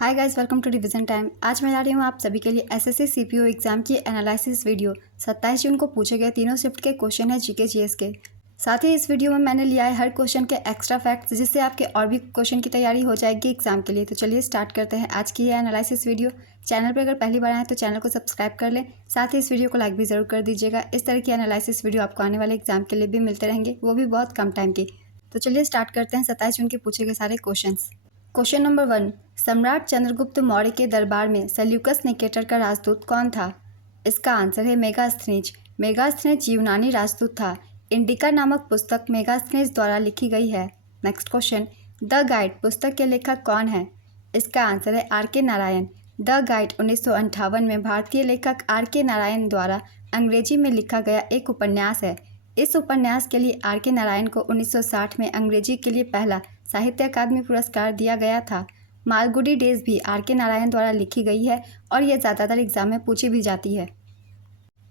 Hi guys, welcome to revision time. आज मैं ला रही हूँ आप सभी के लिए एसएससी सीपीओ एग्जाम की एनालिसिस वीडियो। 27 जून को पूछे गए तीनों शिफ्ट के क्वेश्चन है जीके जीएस के। साथ ही इस वीडियो में मैंने लिया है हर क्वेश्चन के एक्स्ट्रा फैक्ट्स, जिससे आपके और भी क्वेश्चन की तैयारी हो जाएगी एग्जाम के लिए। तो चलिए स्टार्ट करते हैं आज की ये एनालिसिस वीडियो। चैनल पर अगर पहली बार आए तो चैनल को सब्सक्राइब कर लें, साथ ही इस वीडियो को लाइक भी जरूर कर दीजिएगा। इस तरह की एनालिसिस वीडियो आपको आने वाले एग्जाम के लिए भी मिलते रहेंगे, वो भी बहुत कम टाइम की। तो चलिए स्टार्ट करते हैं 27 जून के पूछे गए सारे क्वेश्चन। क्वेश्चन नंबर 1, सम्राट चंद्रगुप्त मौर्य के दरबार में सेल्यूकस निकेटर का राजदूत कौन था? इसका आंसर है मेगास्थनीज। मेगास्थनीज यूनानी राजदूत था। इंडिका नामक पुस्तक मेगास्थनीज द्वारा लिखी गई है। नेक्स्ट क्वेश्चन, द गाइड पुस्तक के लेखक कौन है? इसका आंसर है आर.के. नारायण। द गाइड 1958 में भारतीय लेखक आर.के. नारायण द्वारा अंग्रेजी में लिखा गया एक उपन्यास है। इस उपन्यास के लिए आर.के. नारायण को 1960 में अंग्रेजी के लिए पहला साहित्य अकादमी पुरस्कार दिया गया था। मालगुडी डेज भी आर.के. नारायण द्वारा लिखी गई है और यह ज़्यादातर एग्जाम में पूछी भी जाती है।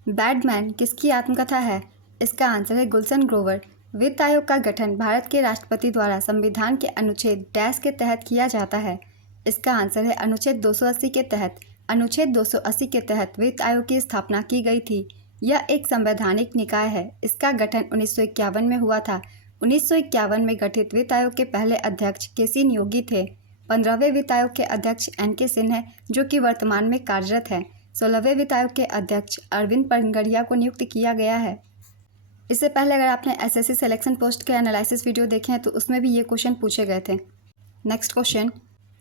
बैडमैन किसकी आत्मकथा है? इसका आंसर है गुलशन ग्रोवर। वित्त आयोग का गठन भारत के राष्ट्रपति द्वारा संविधान के अनुच्छेद डैश के तहत किया जाता है। इसका आंसर है अनुच्छेद 280 के तहत। अनुच्छेद 280 के तहत वित्त आयोग की स्थापना की गई थी। यह एक संवैधानिक निकाय है। इसका गठन 1951 में हुआ था। 1951 में गठित वित्त आयोग के पहले अध्यक्ष के.सी. नियोगी थे। 15वें वित्त आयोग के अध्यक्ष एन.के. सिन्हा है, जो कि वर्तमान में कार्यरत है। 16वें वित्त आयोग के अध्यक्ष अरविंद पंगड़िया को नियुक्त किया गया है। इससे पहले अगर आपने एसएससी सिलेक्शन पोस्ट के एनालिसिस वीडियो देखे हैं तो उसमें भी ये क्वेश्चन पूछे गए थे। नेक्स्ट क्वेश्चन,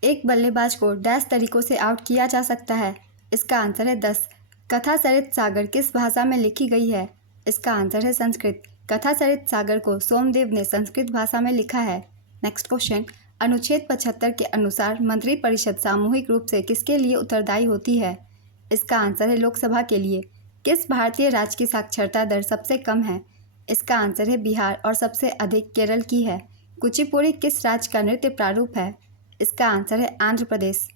एक बल्लेबाज को डैश तरीकों से आउट किया जा सकता है? इसका आंसर है 10। कथा सरित सागर किस भाषा में लिखी गई है? इसका आंसर है संस्कृत। कथा सरित सागर को सोमदेव ने संस्कृत भाषा में लिखा है। नेक्स्ट क्वेश्चन, अनुच्छेद 75 के अनुसार मंत्रिपरिषद सामूहिक रूप से किसके लिए उत्तरदायी होती है? इसका आंसर है लोकसभा के लिए। किस भारतीय राज्य की साक्षरता दर सबसे कम है? इसका आंसर है बिहार और सबसे अधिक केरल की है। कुचिपुड़ी किस राज्य का नृत्य प्रारूप है? इसका आंसर है आंध्र प्रदेश।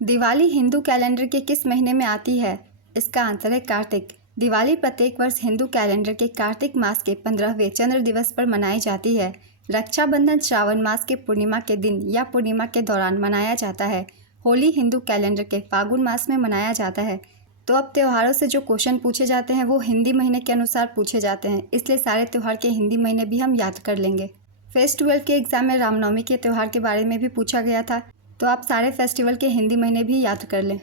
दिवाली हिंदू कैलेंडर के किस महीने में आती है? इसका आंसर है कार्तिक। दिवाली प्रत्येक वर्ष हिंदू कैलेंडर के कार्तिक मास के 15वें चंद्र दिवस पर मनाई जाती है। रक्षाबंधन श्रावण मास के पूर्णिमा के दिन या पूर्णिमा के दौरान मनाया जाता है। होली हिंदू कैलेंडर के फागुन मास में मनाया जाता है। तो अब त्योहारों से जो क्वेश्चन पूछे जाते हैं वो हिंदी महीने के अनुसार पूछे जाते हैं, इसलिए सारे त्यौहार के हिंदी महीने भी हम याद कर लेंगे। फेस 12 के एग्जाम में रामनवमी के त्यौहार के बारे में भी पूछा गया था, तो आप सारे फेस्टिवल के हिंदी महीने भी याद कर लें।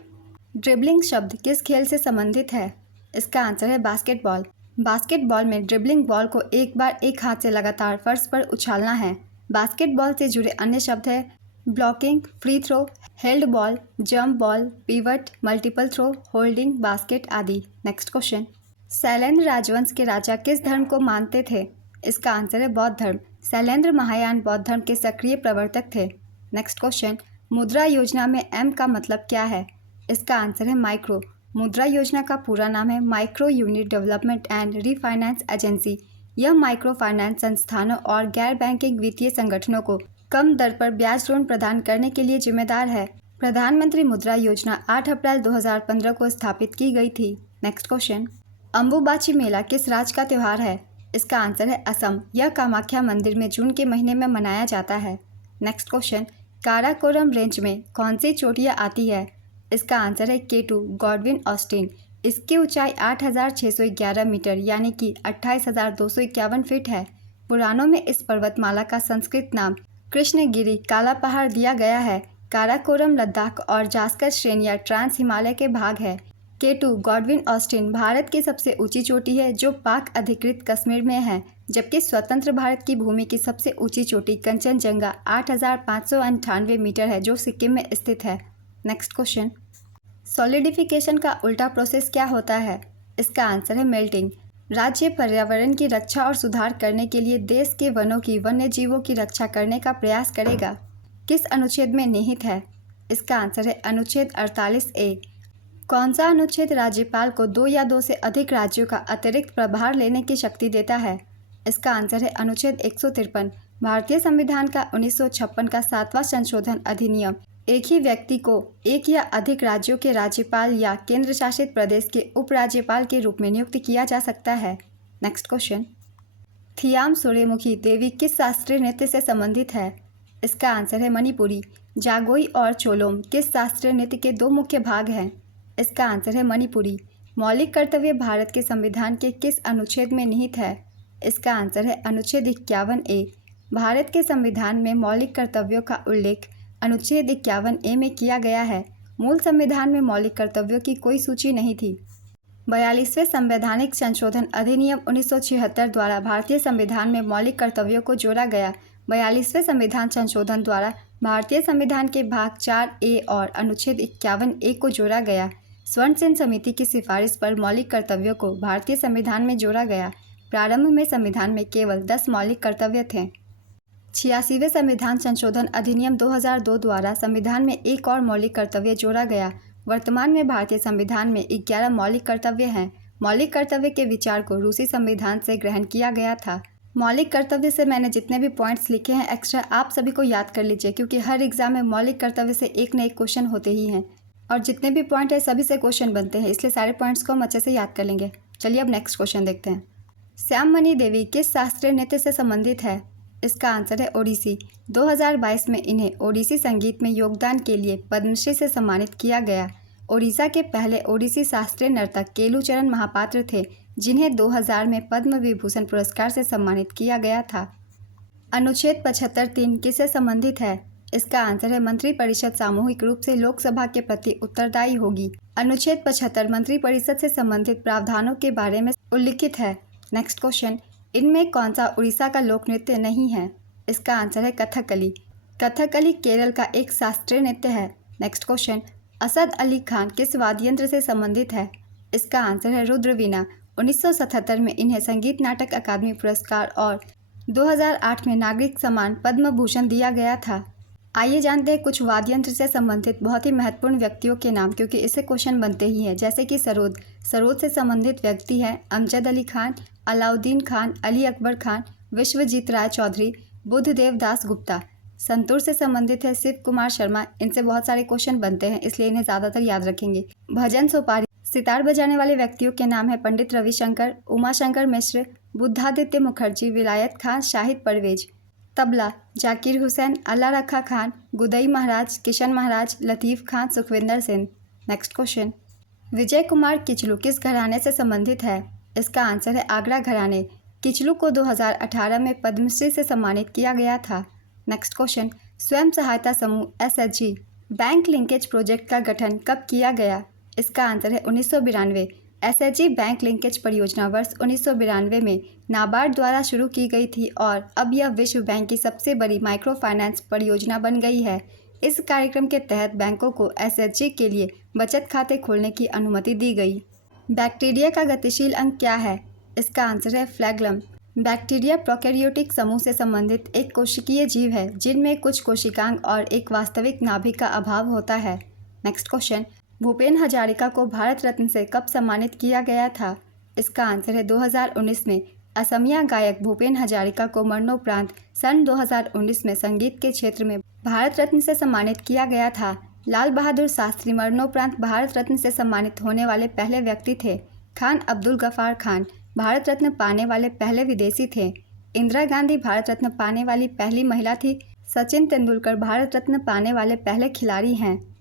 ड्रिबलिंग शब्द किस खेल से संबंधित है? इसका आंसर है बास्केटबॉल। बास्केटबॉल में ड्रिबलिंग बॉल को एक बार एक हाथ से लगातार फर्श पर उछालना है। बास्केटबॉल से जुड़े अन्य शब्द है blocking, free throw, held ball, jump ball, pivot, multiple throw, holding basket आदि। नेक्स्ट क्वेश्चन, शैलेंद्र राजवंश के राजा किस धर्म को मानते थे? इसका आंसर है बौद्ध धर्म। शैलेंद्र महायान बौद्ध धर्म के सक्रिय प्रवर्तक थे। नेक्स्ट क्वेश्चन, मुद्रा योजना में एम का मतलब क्या है? इसका आंसर है माइक्रो। मुद्रा योजना का पूरा नाम है micro unit development and refinance agency. यह माइक्रो फाइनेंस संस्थानों और गैर बैंकिंग वित्तीय संगठनों को कम दर पर ब्याज लोन प्रदान करने के लिए जिम्मेदार है। प्रधानमंत्री मुद्रा योजना 8 अप्रैल 2015 को स्थापित की गई थी। नेक्स्ट क्वेश्चन, अम्बुबाची मेला किस राज्य का त्यौहार है? इसका आंसर है असम। यह कामाख्या मंदिर में जून के महीने में मनाया जाता है। नेक्स्ट क्वेश्चन, काराकोरम रेंज में कौन सी चोटियाँ आती है? इसका आंसर है K2 गॉडविन ऑस्टिन। इसकी ऊंचाई 8,611 मीटर यानी कि 28,251 फीट है। पुराणों में इस पर्वतमाला का संस्कृत नाम कृष्णगिरी काला पहाड़ दिया गया है। काराकोरम लद्दाख और जास्कर श्रेणियाँ ट्रांस हिमालय के भाग है। K2 गॉडविन ऑस्टिन भारत की सबसे ऊंची चोटी है जो पाक अधिकृत कश्मीर में है, जबकि स्वतंत्र भारत की भूमि की सबसे ऊंची चोटी कंचनजंगा 8,598 मीटर है जो सिक्किम में स्थित है। नेक्स्ट क्वेश्चन, सॉलिडिफिकेशन का उल्टा प्रोसेस क्या होता है? इसका आंसर है मेल्टिंग। राज्य पर्यावरण की रक्षा और सुधार करने के लिए देश के वनों की वन्य जीवों की रक्षा करने का प्रयास करेगा। किस अनुच्छेद में निहित है? इसका आंसर है अनुच्छेद 48A। कौन सा अनुच्छेद राज्यपाल को 2 या 2 से अधिक राज्यों का अतिरिक्त प्रभार लेने की शक्ति देता है? इसका आंसर है अनुच्छेद 153। भारतीय संविधान का 1956 का 7वां संशोधन अधिनियम एक ही व्यक्ति को एक या अधिक राज्यों के राज्यपाल या केंद्र शासित प्रदेश के उपराज्यपाल के रूप में नियुक्त किया जा सकता है। नेक्स्ट क्वेश्चन, थियाम सूर्यमुखी देवी किस शास्त्रीय नृत्य से संबंधित है? इसका आंसर है मणिपुरी। जागोई और चोलोम किस शास्त्रीय नृत्य के दो मुख्य भाग हैं? इसका आंसर है मणिपुरी। मौलिक कर्तव्य भारत के संविधान के किस अनुच्छेद में निहित है? इसका आंसर है अनुच्छेद 51A। भारत के संविधान में मौलिक कर्तव्यों का उल्लेख अनुच्छेद 51A में किया गया है। मूल संविधान में मौलिक कर्तव्यों की कोई सूची नहीं थी। 42वें संवैधानिक संशोधन अधिनियम 1976 द्वारा भारतीय संविधान में मौलिक कर्तव्यों को जोड़ा गया। 42वें संविधान संशोधन द्वारा भारतीय संविधान के भाग 4A और अनुच्छेद 51A को जोड़ा गया। स्वर्ण सिंह समिति की सिफारिश पर मौलिक कर्तव्यों को भारतीय संविधान में जोड़ा गया। प्रारंभ में संविधान में केवल 10 मौलिक कर्तव्य थे। 86वें संविधान संशोधन अधिनियम 2002 द्वारा संविधान में एक और मौलिक कर्तव्य जोड़ा गया। वर्तमान में भारतीय संविधान में 11 मौलिक कर्तव्य हैं। मौलिक कर्तव्य के विचार को रूसी संविधान से ग्रहण किया गया था। मौलिक कर्तव्य से मैंने जितने भी पॉइंट्स लिखे हैं एक्स्ट्रा, आप सभी को याद कर लीजिए, क्योंकि हर एग्जाम में मौलिक कर्तव्य से एक न एक क्वेश्चन होते ही हैं और जितने भी पॉइंट है सभी से क्वेश्चन बनते हैं, इसलिए सारे पॉइंट्स को हम अच्छे से याद कर लेंगे। चलिए अब नेक्स्ट क्वेश्चन देखते हैं। श्याममणि देवी किस शास्त्रीय नृत्य से संबंधित है? इसका आंसर है ओडिसी। 2022 में इन्हें ओडिसी संगीत में योगदान के लिए पद्मश्री से सम्मानित किया गया। ओडिशा के पहले ओडिसी शास्त्रीय नर्तक केलुचरण महापात्र थे, जिन्हें 2000 में पद्म विभूषण पुरस्कार से सम्मानित किया गया था। अनुच्छेद 75(3) किससे संबंधित है? इसका आंसर है मंत्रिपरिषद सामूहिक रूप से लोकसभा के प्रति उत्तरदायी होगी। अनुच्छेद 75 मंत्रिपरिषद से संबंधित प्रावधानों के बारे में उल्लिखित है। नेक्स्ट क्वेश्चन, इनमें कौन सा उड़ीसा का लोक नृत्य नहीं है? इसका आंसर है कथकली। कथकली केरल का एक शास्त्रीय नृत्य है। नेक्स्ट क्वेश्चन, असद अली खान किस वाद्य यंत्र से संबंधित है? इसका आंसर है रुद्रवीणा। 1977 में इन्हें संगीत नाटक अकादमी पुरस्कार और 2008 में नागरिक सम्मान पद्म भूषण दिया गया था। आइए जानते हैं कुछ वाद्य यंत्र से संबंधित बहुत ही महत्वपूर्ण व्यक्तियों के नाम, क्योंकि इससे क्वेश्चन बनते ही हैं। जैसे कि सरोद से संबंधित व्यक्ति हैं अमजद अली खान, अलाउद्दीन खान, अली अकबर खान, विश्वजीत राय चौधरी, बुद्धदेव दास गुप्ता। संतूर से संबंधित है शिव कुमार शर्मा। इनसे बहुत सारे क्वेश्चन बनते हैं, इसलिए इन्हें ज़्यादातर याद रखेंगे। भजन सोपारी सितार बजाने वाले व्यक्तियों के नाम है पंडित रविशंकर, उमाशंकर मिश्र, बुद्धादित्य मुखर्जी, विलायत खान, शाहिद परवेज। तबला जाकिर हुसैन, अल्लाह रखा खान, गुदई महाराज, किशन महाराज, लतीफ़ खान, सुखविंदर सिंह। नेक्स्ट क्वेश्चन, विजय कुमार किचलू किस घराने से संबंधित है? इसका आंसर है आगरा घराने। किचलू को 2018 में पद्मश्री से सम्मानित किया गया था। नेक्स्ट क्वेश्चन, स्वयं सहायता समूह SHG बैंक लिंकेज प्रोजेक्ट का गठन कब किया गया? इसका आंसर है 1992। SHG बैंक लिंकेज परियोजना वर्ष 1992 में नाबार्ड द्वारा शुरू की गई थी और अब यह विश्व बैंक की सबसे बड़ी माइक्रो फाइनेंस परियोजना बन गई है। इस कार्यक्रम के तहत बैंकों को SHG के लिए बचत खाते खोलने की अनुमति दी गई। बैक्टीरिया का गतिशील अंग क्या है? इसका आंसर है फ्लैगलम। बैक्टीरिया प्रोकैरियोटिक समूह से संबंधित एक कोशिकीय जीव है, जिनमें कुछ कोशिकांग और एक वास्तविक नाभिक का अभाव होता है। नेक्स्ट क्वेश्चन, भूपेन हजारिका को भारत रत्न से कब सम्मानित किया गया था? इसका आंसर है 2019 में। असमिया गायक भूपेन हजारिका को मरणोपरांत सन 2019 में संगीत के क्षेत्र में भारत रत्न से सम्मानित किया गया था। लाल बहादुर शास्त्री मरणोपरांत भारत रत्न से सम्मानित होने वाले पहले व्यक्ति थे। खान अब्दुल गफ्फार खान भारत रत्न पाने वाले पहले विदेशी थे। इंदिरा गांधी भारत रत्न पाने वाली पहली महिला थी। सचिन तेंदुलकर भारत रत्न पाने वाले पहले खिलाड़ी हैं।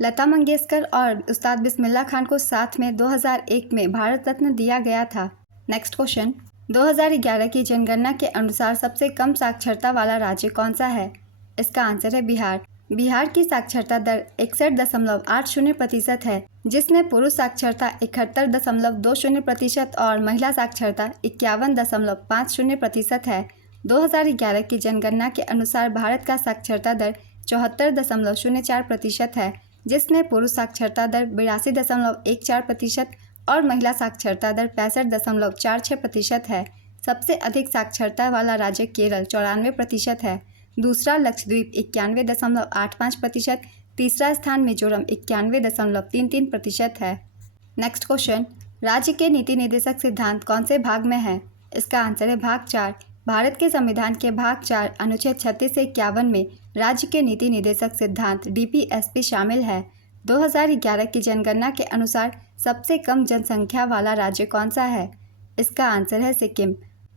लता मंगेशकर और उस्ताद बिस्मिल्लाह खान को साथ में 2001 में भारत रत्न दिया गया था। नेक्स्ट क्वेश्चन, 2011 की जनगणना के अनुसार सबसे कम साक्षरता वाला राज्य कौन सा है? इसका आंसर है बिहार। बिहार की साक्षरता दर 61.80% है, जिसमें पुरुष साक्षरता 71.20% और महिला साक्षरता 51.50% है। 2011 की जनगणना के अनुसार भारत का साक्षरता दर 74.04% है, जिसमें पुरुष साक्षरता दर 82.14% और महिला साक्षरता दर 65.46% है। सबसे अधिक साक्षरता वाला राज्य केरल 94% है। दूसरा लक्षद्वीप 91.85%, तीसरा स्थान मिजोरम 91.33% है। नेक्स्ट क्वेश्चन, राज्य के नीति निर्देशक सिद्धांत कौन से भाग में है? इसका आंसर है भाग 4। भारत के संविधान के भाग 4 अनुच्छेद 36 से 51 में राज्य के नीति निर्देशक सिद्धांत DPSP शामिल है। 2011 की जनगणना के अनुसार सबसे कम जनसंख्या वाला राज्य कौन सा है? इसका आंसर है सिक्किम।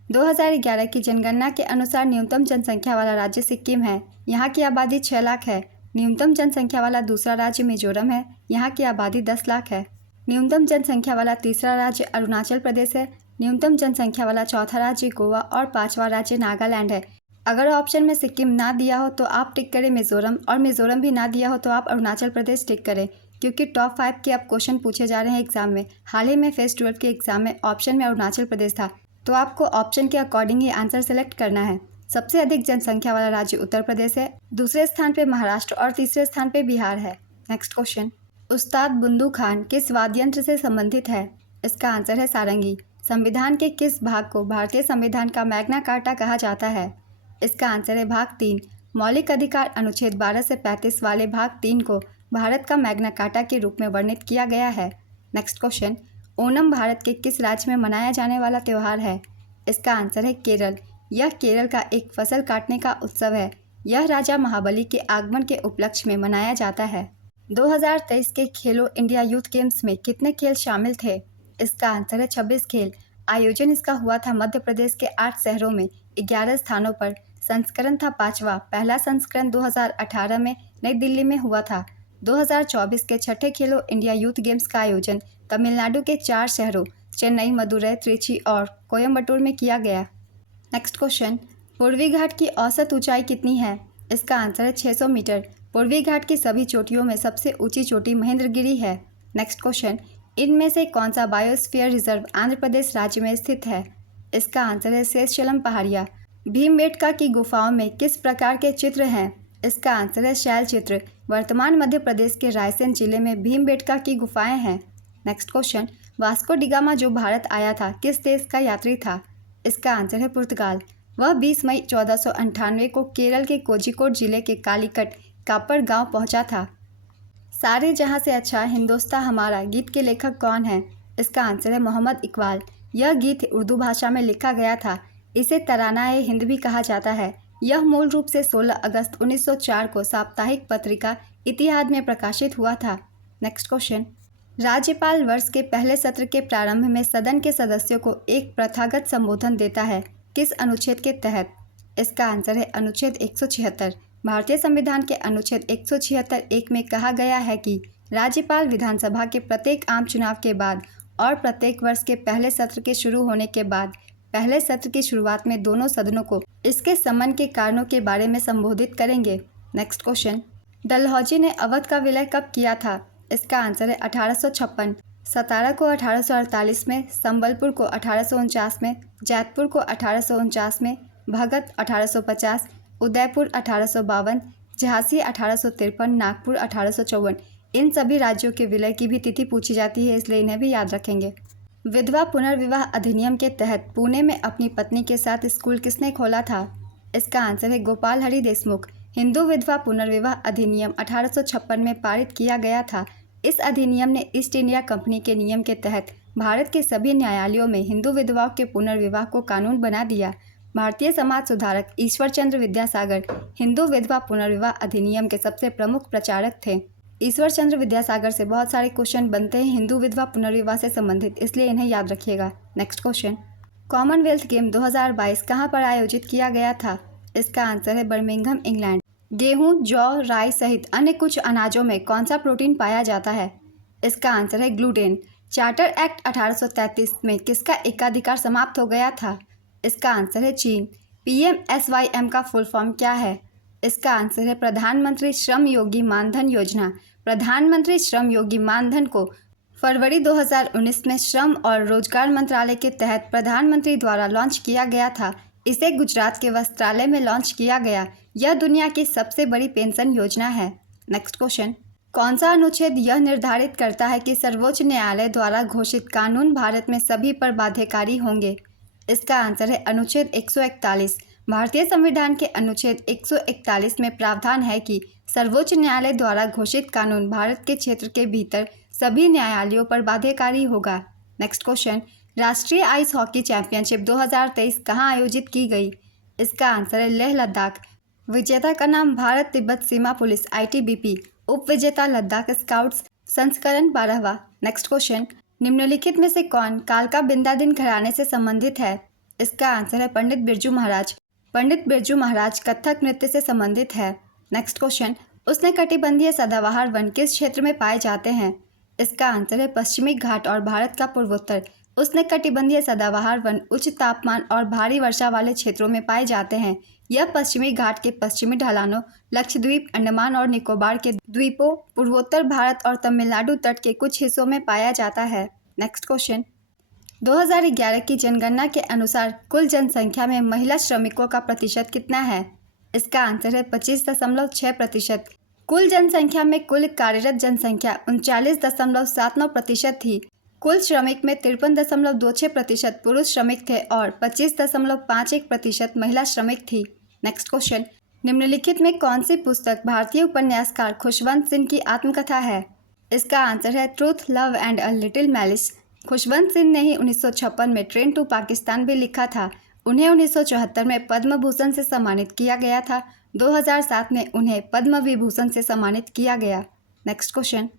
2011 की जनगणना के अनुसार न्यूनतम जनसंख्या वाला राज्य सिक्किम है। यहाँ की आबादी 6 लाख है। न्यूनतम जनसंख्या वाला दूसरा राज्य मिजोरम है, यहाँ की आबादी 10 लाख है। न्यूनतम जनसंख्या वाला तीसरा राज्य अरुणाचल प्रदेश है। न्यूनतम जनसंख्या वाला चौथा राज्य गोवा और पांचवा राज्य नागालैंड है। अगर ऑप्शन में सिक्किम ना दिया हो तो आप टिक करें मिजोरम, और मिजोरम भी ना दिया हो तो आप अरुणाचल प्रदेश टिक करें, क्योंकि टॉप 5 के अब क्वेश्चन पूछे जा रहे हैं एग्जाम में। हाल ही में फेज 12 के एग्जाम में ऑप्शन में अरुणाचल प्रदेश था, तो आपको ऑप्शन के अकॉर्डिंग ही आंसर सेलेक्ट करना है। सबसे अधिक जनसंख्या वाला राज्य उत्तर प्रदेश है, दूसरे स्थान पे महाराष्ट्र और तीसरे स्थान पे बिहार है। नेक्स्ट क्वेश्चन, उस्ताद बुंदू खान किस वाद्य यंत्र से संबंधित है? इसका आंसर है सारंगी। संविधान के किस भाग को भारतीय संविधान का मैग्ना कार्टा कहा जाता है? इसका आंसर है भाग 3। मौलिक अधिकार अनुच्छेद 12 से 35 वाले भाग 3 को भारत का मैग्ना कार्टा के रूप में वर्णित किया गया है। नेक्स्ट क्वेश्चन, ओणम भारत के किस राज्य में मनाया जाने वाला त्यौहार है? इसका आंसर है केरल। यह केरल का एक फसल काटने का उत्सव है। यह राजा महाबली के आगमन के उपलक्ष्य में मनाया जाता है। 2023 के खेलो इंडिया यूथ गेम्स में कितने खेल शामिल थे? इसका आंसर है 26 खेल। आयोजन इसका हुआ था मध्य प्रदेश के 8 शहरों में 11 स्थानों पर। संस्करण था 5वां। पहला संस्करण 2018 में नई दिल्ली में हुआ था। 2024 के छठे खेलो इंडिया यूथ गेम्स का आयोजन तमिलनाडु के 4 शहरों चेन्नई, मदुरै, त्रिची और कोयम्बटूर में किया गया। नेक्स्ट क्वेश्चन, पूर्वी घाट की औसत ऊंचाई कितनी है? इसका आंसर है 600 मीटर। पूर्वी घाट की सभी चोटियों में सबसे ऊंची चोटी महेंद्रगिरी है। नेक्स्ट क्वेश्चन, इनमें से कौन सा बायोस्फीयर रिजर्व आंध्र प्रदेश राज्य में स्थित है? इसका आंसर है शेषचलम पहाड़ियाँ। भीमबेटका की गुफाओं में किस प्रकार के चित्र हैं? इसका आंसर है शैल चित्र। वर्तमान मध्य प्रदेश के रायसेन जिले में भीमबेटका की गुफाएं हैं। नेक्स्ट क्वेश्चन, वास्को डिगामा जो भारत आया था किस देश का यात्री था? इसका आंसर है पुर्तगाल। वह 20 मई 1498 को केरल के कोझिकोड जिले के कालीकट काप्पर गांव पहुंचा था। सारे जहां से अच्छा हिंदुस्तान हमारा गीत के लेखक कौन है? इसका आंसर है मोहम्मद इकबाल। यह गीत उर्दू भाषा में लिखा गया था। इसे तराना-ए हिंद भी कहा जाता है। यह मूल रूप से 16 अगस्त 1904 को साप्ताहिक पत्रिका इतिहाद में प्रकाशित हुआ था। नेक्स्ट क्वेश्चन, राज्यपाल वर्ष के पहले सत्र के प्रारंभ में सदन के सदस्यों को एक प्रथागत संबोधन देता है, किस अनुच्छेद के तहत? इसका आंसर है अनुच्छेद 176। भारतीय संविधान के अनुच्छेद 176(1) में कहा गया है कि राज्यपाल विधानसभा के प्रत्येक आम चुनाव के बाद और प्रत्येक वर्ष के पहले सत्र के शुरू होने के बाद पहले सत्र की शुरुआत में दोनों सदनों को इसके समन के कारणों के बारे में संबोधित करेंगे। नेक्स्ट क्वेश्चन, डलहौजी ने अवध का विलय कब किया था? इसका आंसर है 1856। सतारा को 1848 में, संबलपुर को 1849 में, जैतपुर को 1849 में, भगत 1850, उदयपुर 1852, झांसी 1853, नागपुर 1854। इन सभी राज्यों के विलय की भी तिथि पूछी जाती है, इसलिए इन्हें भी याद रखेंगे। विधवा पुनर्विवाह अधिनियम के तहत पुणे में अपनी पत्नी के साथ स्कूल किसने खोला था? इसका आंसर है गोपाल हरि देशमुख। हिंदू विधवा पुनर्विवाह अधिनियम 1856 में पारित किया गया था। इस अधिनियम ने ईस्ट इंडिया कंपनी के नियम के तहत भारत के सभी न्यायालयों में हिंदू विधवाओं के पुनर्विवाह को कानून बना दिया। भारतीय समाज सुधारक ईश्वर चंद्र विद्यासागर हिंदू विधवा पुनर्विवाह अधिनियम के सबसे प्रमुख प्रचारक थे। ईश्वर चंद्र विद्यासागर से बहुत सारे क्वेश्चन बनते हैं हिंदू विधवा पुनर्विवाह से संबंधित, इसलिए इन्हें याद रखिएगा। नेक्स्ट क्वेश्चन, कॉमनवेल्थ गेम 2022 कहाँ पर आयोजित किया गया था? इसका आंसर है बर्मिंघम, इंग्लैंड। गेहूं, जौ, राई सहित अन्य कुछ अनाजों में कौन सा प्रोटीन पाया जाता है? इसका आंसर है ग्लूटेन। चार्टर एक्ट 1833 में किसका एकाधिकार समाप्त हो गया था? इसका आंसर है चीन। PMSYM का फुल फॉर्म क्या है? इसका आंसर है प्रधानमंत्री श्रम योगी मानधन योजना। प्रधानमंत्री श्रम योगी मानधन को फरवरी 2019 में श्रम और रोजगार मंत्रालय के तहत प्रधानमंत्री द्वारा लॉन्च किया गया था। इसे गुजरात के वस्त्रालय में लॉन्च किया गया। यह दुनिया की सबसे बड़ी पेंशन योजना है। नेक्स्ट क्वेश्चन, कौन सा अनुच्छेद यह निर्धारित करता है कि सर्वोच्च न्यायालय द्वारा घोषित कानून भारत में सभी पर बाध्यकारी होंगे? इसका आंसर है अनुच्छेद 141। भारतीय संविधान के अनुच्छेद 141 में प्रावधान है कि सर्वोच्च न्यायालय द्वारा घोषित कानून भारत के क्षेत्र के भीतर सभी न्यायालयों पर बाध्यकारी होगा। नेक्स्ट क्वेश्चन, राष्ट्रीय आइस हॉकी चैंपियनशिप 2023 कहाँ आयोजित की गई? इसका आंसर है लेह लद्दाख। विजेता का नाम भारत तिब्बत सीमा पुलिस ITBP, उप विजेता लद्दाख स्काउट्स, संस्करण 12वां। नेक्स्ट क्वेश्चन, निम्नलिखित में से कौन कालका बिंदादिन घराने से संबंधित है? इसका आंसर है पंडित बिरजू महाराज। पंडित बिरजू महाराज कथक नृत्य से संबंधित है। नेक्स्ट क्वेश्चन, उष्णकटिबंधीय सदाबहार वन किस क्षेत्र में पाए जाते हैं? इसका आंसर है पश्चिमी घाट और भारत का पूर्वोत्तर। उष्णकटिबंधीय सदाबहार वन उच्च तापमान और भारी वर्षा वाले क्षेत्रों में पाए जाते हैं। यह पश्चिमी घाट के पश्चिमी ढलानों, लक्षद्वीप, अंडमान और निकोबार के द्वीपों, पूर्वोत्तर भारत और तमिलनाडु तट के कुछ हिस्सों में पाया जाता है। नेक्स्ट क्वेश्चन, 2011 की जनगणना के अनुसार कुल जनसंख्या में महिला श्रमिकों का प्रतिशत कितना है? इसका आंसर है 25.6%। कुल जनसंख्या में कुल कार्यरत जनसंख्या 39.79% थी। कुल श्रमिक में 53.26% पुरुष श्रमिक थे और 25.51% महिला श्रमिक थी। नेक्स्ट क्वेश्चन, निम्नलिखित में कौन सी पुस्तक भारतीय उपन्यासकार खुशवंत सिंह की आत्मकथा है? इसका आंसर है truth, love and a little malice. Khushwant Singh ने ही 1956 में ट्रेन टू पाकिस्तान भी लिखा था। उन्हें 1974 में पद्म भूषण से सम्मानित किया गया था। 2007 में उन्हें पद्म विभूषण से सम्मानित किया गया। नेक्स्ट क्वेश्चन,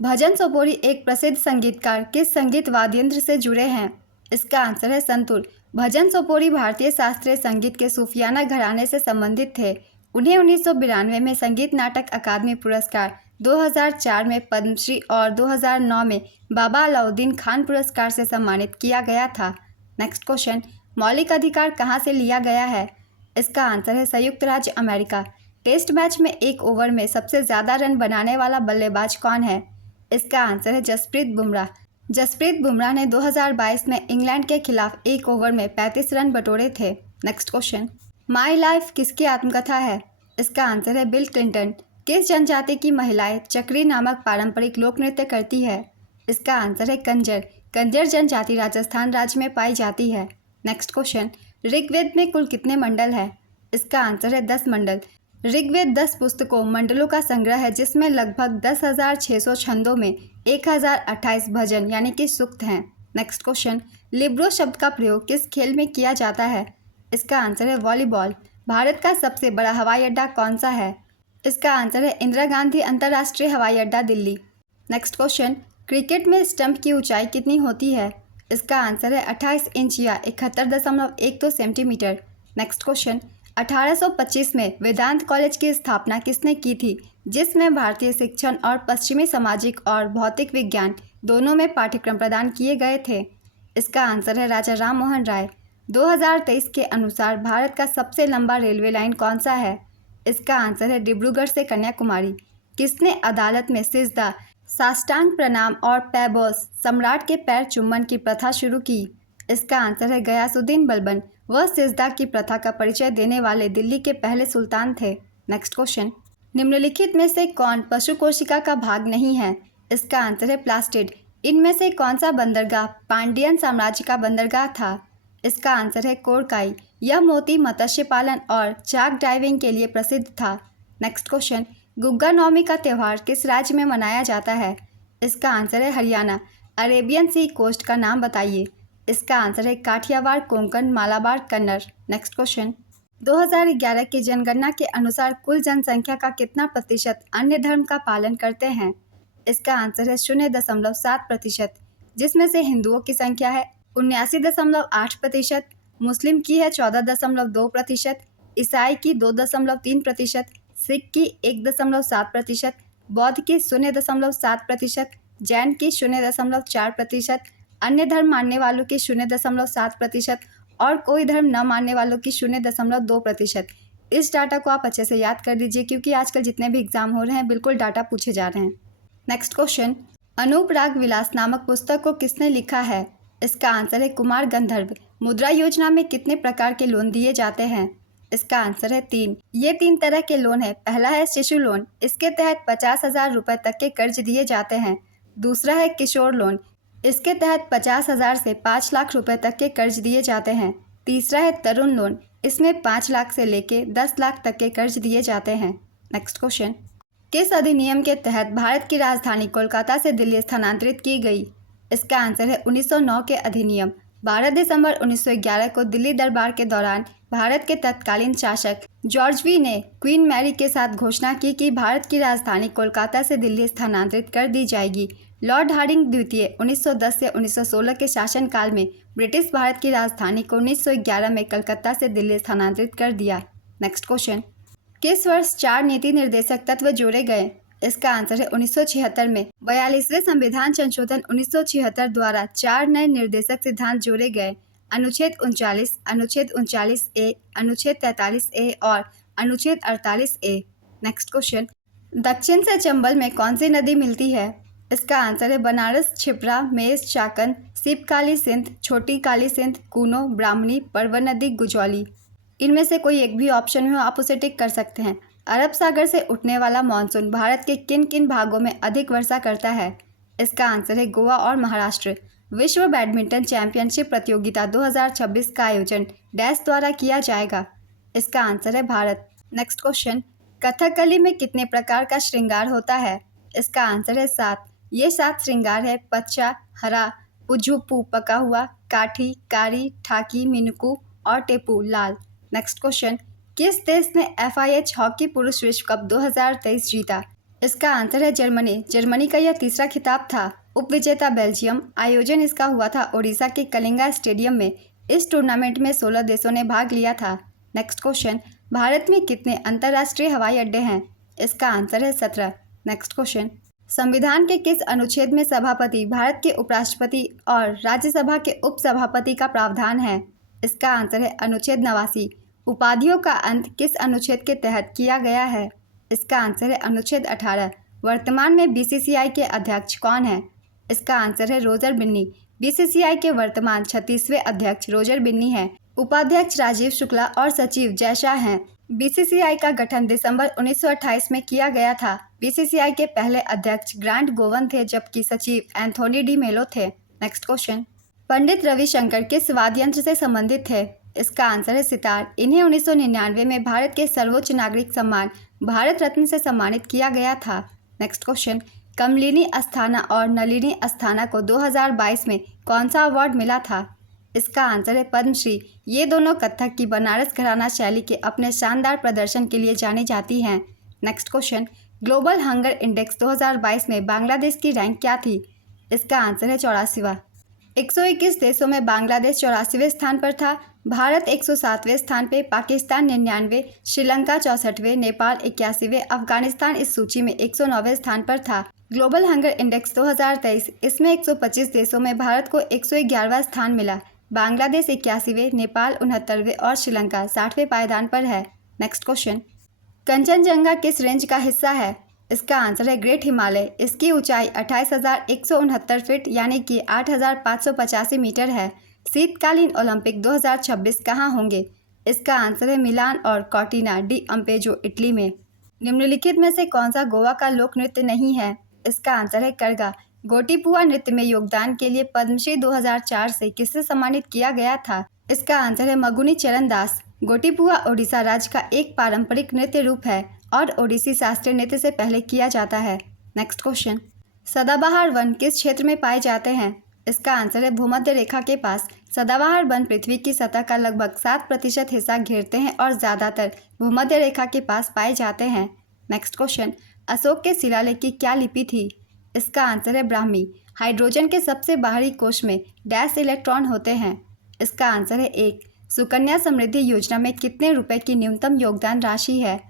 भजन सोपोरी एक प्रसिद्ध संगीतकार किस संगीत वाद्य यंत्र से जुड़े हैं? इसका आंसर है संतूर। भजन सोपोरी भारतीय शास्त्रीय संगीत के सूफियाना घराने से संबंधित थे। उन्हें 1992 में संगीत नाटक अकादमी पुरस्कार, 2004 में पद्मश्री और 2009 में बाबा अलाउद्दीन खान पुरस्कार से सम्मानित किया गया था। नेक्स्ट क्वेश्चन, मौलिक अधिकार कहाँ से लिया गया है? इसका आंसर है संयुक्त राज्य अमेरिका। टेस्ट मैच में एक ओवर में सबसे ज़्यादा रन बनाने वाला बल्लेबाज कौन है? इसका आंसर है जसप्रीत बुमराह। जसप्रीत बुमराह ने 2022 में इंग्लैंड के खिलाफ एक ओवर में 35 रन बटोरे थे। नेक्स्ट क्वेश्चन, माई लाइफ किसकी आत्मकथा है? इसका आंसर है बिल क्लिंटन। किस जनजाति की महिलाएं चक्री नामक पारंपरिक लोक नृत्य करती है? इसका आंसर है कंजर। कंजर जनजाति राजस्थान राज्य में पाई जाती है। नेक्स्ट क्वेश्चन, ऋग्वेद में कुल कितने मंडल है? इसका आंसर है 10 मंडल। ऋग्वेद 10 पुस्तकों मंडलों का संग्रह है जिसमें लगभग 10,600 छंदों में 1028 भजन यानी कि सूक्त हैं। नेक्स्ट क्वेश्चन, लिब्रो शब्द का प्रयोग किस खेल में किया जाता है? इसका आंसर है वॉलीबॉल। भारत का सबसे बड़ा हवाई अड्डा कौन सा है? इसका आंसर है इंदिरा गांधी अंतर्राष्ट्रीय हवाई अड्डा दिल्ली। नेक्स्ट क्वेश्चन, क्रिकेट में स्टंप की ऊंचाई कितनी होती है? इसका आंसर है 28 इंच या 71.12 सेंटीमीटर। नेक्स्ट क्वेश्चन, 1825 में वेदांत कॉलेज की स्थापना किसने की थी, जिसमें भारतीय शिक्षण और पश्चिमी सामाजिक और भौतिक विज्ञान दोनों में पाठ्यक्रम प्रदान किए गए थे? इसका आंसर है राजा राम मोहन राय। 2023 के अनुसार भारत का सबसे लंबा रेलवे लाइन कौन सा है? इसका आंसर है डिब्रूगढ़ से कन्याकुमारी। किसने अदालत में सिजदा, साष्टांग प्रणाम और पैबोस सम्राट के पैर चुम्बन की प्रथा शुरू की? इसका आंसर है गयासुद्दीन बलबन। वह सिजदा की प्रथा का परिचय देने वाले दिल्ली के पहले सुल्तान थे। नेक्स्ट क्वेश्चन, निम्नलिखित में से कौन पशु कोशिका का भाग नहीं है? इसका आंसर है प्लास्टिड। इनमें से कौन सा बंदरगाह पांडियन साम्राज्य का बंदरगाह था? इसका आंसर है कोरकाई। यह मोती मत्स्य पालन और चाक डाइविंग के लिए प्रसिद्ध था। नेक्स्ट क्वेश्चन, गुग्गा नौमी का त्यौहार किस राज्य में मनाया जाता है? इसका आंसर है हरियाणा। अरेबियन सी कोस्ट का नाम बताइए। इसका आंसर है काठियावाड़, कोंकण, मालाबार, कन्नड़। नेक्स्ट क्वेश्चन, 2011 की जनगणना के अनुसार कुल जनसंख्या का कितना प्रतिशत अन्य धर्म का पालन करते हैं? इसका आंसर है 0.7%, जिसमें से हिंदुओं की संख्या है 79.8%, मुस्लिम की है 14.2%, ईसाई की 2.3%, सिख की 1.7%, बौद्ध की 0.7%, जैन की 0.4%, अन्य धर्म मानने वालों की 0.7% और कोई धर्म न मानने वालों की 0.2%। इस डाटा को आप अच्छे से याद कर लीजिए क्योंकि आजकल जितने भी एग्जाम हो रहे हैं बिल्कुल डाटा पूछे जा रहे हैं। नेक्स्ट क्वेश्चन, अनूप राग विलास नामक पुस्तक को किसने लिखा है? इसका आंसर है कुमार गंधर्व। मुद्रा योजना में कितने प्रकार के लोन दिए जाते हैं? इसका आंसर है 3। ये 3 तरह के लोन है। पहला है शिशु लोन, इसके तहत 50,000 रुपये तक के कर्ज दिए जाते हैं। दूसरा है किशोर लोन, इसके तहत 50,000 से 5 लाख रुपए तक के कर्ज दिए जाते हैं। तीसरा है तरुण लोन, इसमें 5 लाख से लेके 10 लाख तक के कर्ज दिए जाते हैं। नेक्स्ट क्वेश्चन, किस अधिनियम के तहत भारत की राजधानी कोलकाता से दिल्ली स्थानांतरित की गई? इसका आंसर है 1909 के अधिनियम। 12 दिसंबर 1911 को दिल्ली दरबार के दौरान भारत के तत्कालीन शासक जॉर्ज वी ने क्वीन मैरी के साथ घोषणा की कि भारत की राजधानी कोलकाता से दिल्ली स्थानांतरित कर दी जाएगी। लॉर्ड हार्डिंग द्वितीय 1910 से 1916 के शासनकाल में ब्रिटिश भारत की राजधानी को 1911 में कलकत्ता से दिल्ली स्थानांतरित कर दिया। नेक्स्ट क्वेश्चन, किस वर्ष 4 नीति निर्देशक तत्व जोड़े गए? इसका आंसर है 1976 में। 42वें संविधान संशोधन 1976 द्वारा 4 नए निर्देशक सिद्धांत जोड़े गए। अनुच्छेद 39, अनुच्छेद 39A, अनुच्छेद 43A और अनुच्छेद 48A। नेक्स्ट क्वेश्चन, दक्षिण से चंबल में कौन सी नदी मिलती है? इसका आंसर है बनारस, छिप्रा, मेष, चाकन, सिपकाली सिंध, छोटी काली सिंध, कूनो, ब्राह्मणी, परवन नदी, गुजौली। इनमें से कोई एक भी ऑप्शन में हो आप उसे टिक कर सकते हैं। अरब सागर से उठने वाला मानसून भारत के किन किन भागों में अधिक वर्षा करता है? इसका आंसर है गोवा और महाराष्ट्र। विश्व बैडमिंटन चैंपियनशिप प्रतियोगिता 2026 का आयोजन डैश द्वारा किया जाएगा? इसका आंसर है भारत। नेक्स्ट क्वेश्चन, कथकली में कितने प्रकार का श्रृंगार होता है? इसका आंसर है 7। ये 7 श्रृंगार है पच्चा, हरा, पुझुप्पू पका हुआ, काठी, कारी, ठाकी, मिनुकू और टेपू लाल। नेक्स्ट क्वेश्चन, किस देश ने FIH हॉकी पुरुष विश्व कप 2023 जीता? इसका आंसर है जर्मनी। जर्मनी का यह तीसरा खिताब था। उपविजेता बेल्जियम। आयोजन इसका हुआ था ओडिशा के कलिंगा स्टेडियम में। इस टूर्नामेंट में 16 देशों ने भाग लिया था। नेक्स्ट क्वेश्चन, भारत में कितने अंतर्राष्ट्रीय हवाई अड्डे हैं? इसका आंसर है 17। नेक्स्ट क्वेश्चन, संविधान के किस अनुच्छेद में सभापति, भारत के उपराष्ट्रपति और राज्यसभा के उपसभापति का प्रावधान है? इसका आंसर है अनुच्छेद 89। उपाधियों का अंत किस अनुच्छेद के तहत किया गया है? इसका आंसर है अनुच्छेद 18। वर्तमान में BCCI के अध्यक्ष कौन है? इसका आंसर है रोजर बिन्नी। BCCI के वर्तमान 36वें अध्यक्ष रोजर बिन्नी हैं। उपाध्यक्ष राजीव शुक्ला और सचिव जय शाह हैं। BCCI का गठन दिसंबर 1928 में किया गया था। BCCI के पहले अध्यक्ष ग्रांट गोवन थे जबकि सचिव एंथोनी डी मेलो थे। नेक्स्ट क्वेश्चन, पंडित रविशंकर किस वाद्य यंत्र से संबंधित थे? इसका आंसर है सितार। इन्हें 1999 में भारत के सर्वोच्च नागरिक सम्मान भारत रत्न से सम्मानित किया गया था। नेक्स्ट क्वेश्चन, कमलिनी अस्थाना और नलिनी अस्थाना को 2022 में कौन सा अवार्ड मिला था? इसका आंसर है पद्मश्री। ये दोनों कथक की बनारस घराना शैली के अपने शानदार प्रदर्शन के लिए जानी जाती हैं। Next question, global hunger index 2022 में बांग्लादेश की रैंक क्या थी? इसका आंसर है 84वां। 121 देशों में बांग्लादेश 84वें स्थान पर था। भारत 107वें स्थान पे, पाकिस्तान 99, श्रीलंका 64वें, नेपाल 81वें, अफगानिस्तान इस सूची में 109वें स्थान पर था। ग्लोबल हंगर इंडेक्स 2023, इसमें 125 देशों में भारत को 111वां स्थान मिला। बांग्लादेश 81वें, नेपाल 69वें और श्रीलंका 60वें पायदान पर है। नेक्स्ट क्वेश्चन, कंचनजंगा किस रेंज का हिस्सा है? इसका आंसर है ग्रेट हिमालय। इसकी ऊंचाई 28,169 फीट यानी कि 8,585 मीटर है। शीतकालीन ओलंपिक 2026 कहाँ होंगे? इसका आंसर है मिलान और कॉर्टिना डी अम्पेजो इटली में। निम्नलिखित में से कौन सा गोवा का लोक नृत्य नहीं है? इसका आंसर है करगा। गोटीपुआ नृत्य में योगदान के लिए पद्मश्री 2004 से किससे सम्मानित किया गया था? इसका आंसर है मगुनी चरण दास। गोटीपुआ ओडिशा राज्य का एक पारंपरिक नृत्य रूप है और ओडिसी शास्त्रीय नृत्य से पहले किया जाता है। नेक्स्ट क्वेश्चन, सदाबहार वन किस क्षेत्र में पाए जाते हैं? इसका आंसर है भूमध्य रेखा के पास। सदाबहार वन पृथ्वी की सतह का लगभग 7% हिस्सा घेरते हैं और ज़्यादातर भूमध्य रेखा के पास पाए जाते हैं। नेक्स्ट क्वेश्चन, अशोक के शिलालेख की क्या लिपि थी? इसका आंसर है ब्राह्मी। हाइड्रोजन के सबसे बाहरी कोश में डैश इलेक्ट्रॉन होते हैं? इसका आंसर है 1। सुकन्या समृद्धि योजना में कितने रुपए की न्यूनतम योगदान राशि है?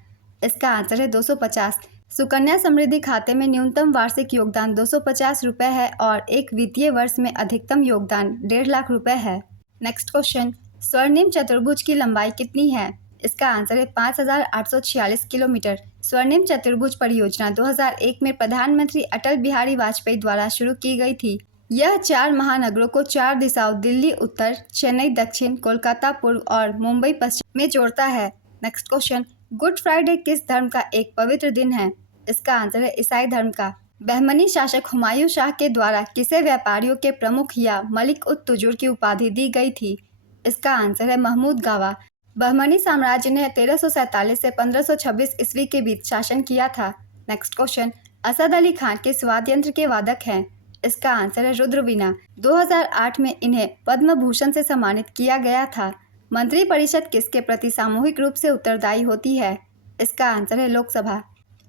इसका आंसर है 250। सुकन्या समृद्धि खाते में न्यूनतम वार्षिक योगदान 250 रुपये है और एक वित्तीय वर्ष में अधिकतम योगदान 1.5 लाख रुपए है। नेक्स्ट क्वेश्चन, स्वर्णिम चतुर्भुज की लंबाई कितनी है? इसका आंसर है 5,846 किलोमीटर। स्वर्णिम चतुर्भुज परियोजना 2001 में प्रधानमंत्री अटल बिहारी वाजपेयी द्वारा शुरू की गई थी। यह 4 महानगरों को 4 दिशाओं दिल्ली उत्तर, चेन्नई दक्षिण, कोलकाता पूर्व और मुंबई पश्चिम में जोड़ता है। नेक्स्ट क्वेश्चन, गुड फ्राइडे किस धर्म का एक पवित्र दिन है? इसका आंसर है ईसाई धर्म का। बहमनी शासक हुमायूं शाह के द्वारा किसे व्यापारियों के प्रमुख या मलिक उत तुजुर की उपाधि दी गई थी? इसका आंसर है महमूद गावा। बहमनी साम्राज्य ने 1347 से 1526 ईस्वी के बीच शासन किया था। नेक्स्ट क्वेश्चन, असद अली खान किस वाद्य यंत्र के वादक हैं? इसका आंसर है रुद्रवीणा। 2008 में इन्हें पद्म भूषण से सम्मानित किया गया था। मंत्रिपरिषद किसके प्रति सामूहिक रूप से उत्तरदायी होती है? इसका आंसर है लोकसभा।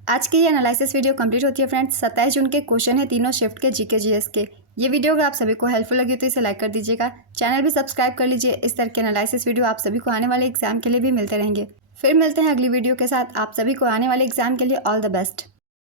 आज की ये एनालिसिस वीडियो कंप्लीट होती है फ्रेंड्स। 27 जून के क्वेश्चन है तीनों शिफ्ट के जीके जीएस के। ये वीडियो अगर आप सभी को हेल्पफुल लगी तो इसे लाइक कर दीजिएगा। चैनल भी सब्सक्राइब कर लीजिए। इस तरह के एनालिसिस वीडियो आप सभी को आने वाले एग्जाम के लिए भी मिलते रहेंगे। फिर मिलते हैं अगली वीडियो के साथ। आप सभी को आने वाले एग्ज़ाम के लिए ऑल द बेस्ट।